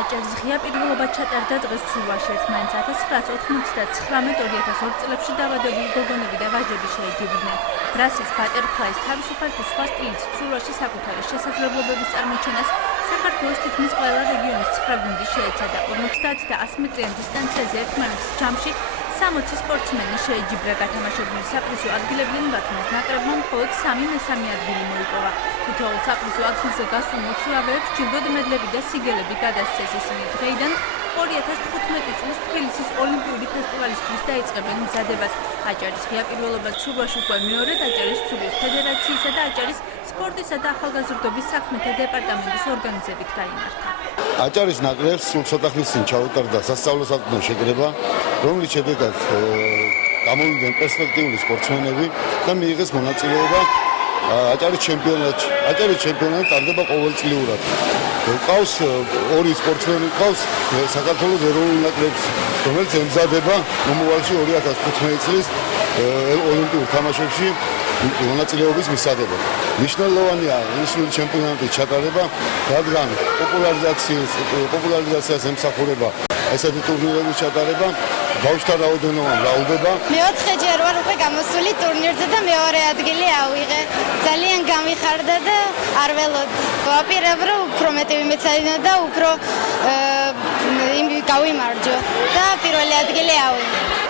აჭარის ღია პირდაპირობა ჩატარდა დღეს ცურვაში ერთმანეთს 1999-2002 წლებში დავადებულ გოგონები და ვაჟები შეეჯიბნენ. ბრასის ბატერფლაის თავისუფალი და სხვა სტილით ცურვაში საკუთარი შესაძლებლობების წარმოჩენას საქართველოს თითქმის ყველა რეგიონის 9 გუნდი შეეცადა. 50 და 100 მეტრიან დისტანციაზე ერთმანეთის ჯამში 60 სპორტსმენი შეეჯიბრა გათამაშებული საპრიზო ადგილებიდან ბათუმის ნაკრებმა მხოლოდ 3/3 ადგილი მოიპოვა. თითოეულ საპრიზო ადგილზე გასულ მოცურავეებს ჯილდოდ მედლები და სიგელები გადასცეს. ისინი დღეიდან 2015 წლის თბილისის ოლიმპიური ფესტივალისთვის დაიწყებენ მზადებას. აჭარის ღია პირდაპირობა ცურვაში უკვე მეორედ აჭარის ცურვის ფედერაციისა და აჭარის სპორტისა და ახალგაზრდობის საქმეთა დეპარტამენტის ორგანიზებით გაიმართა. აჭარის ნაკრებს სულ ცოტა ხნის წინ ჩაუტარდა სასწავლო საკუთნო შეკრება, რომლის შედეგად გამოვიდნენ პერსპექტიული სპორტსმენები და მიიღეს მონაწილეობა აჭარის ჩემპიონატში. აჭარის ჩემპიონატი ტარდება ყოველწლიურად. ყავს ორი სპორტსმენი, ყავს საქართველოს ეროვნულ ნაკრებს, რომელიც ემზადება მომავალში 2015 წლის ოლიმპიურ თამაშებში მონაწილეობის მისაღებად. მნიშვნელოვანია ისრული ჩემპიონატის ჩატარება, რადგან პოპულარიზაციას ემსახურება ესეთი ტურნირების ჩატარება, ბავშვთა რაოდენობა მრავლდება. მეოთხეჯერ ვარ უკვე გამოსული ტურნირზე და მეორე ადგილი ავიღე. ძალიან გამიხარდა და არ ველოდი. ვაპირებ, რომ უფრო მეტი ვიმეცადინო და უფრო გავიმარჯო და პირველი ადგილი ავიღე.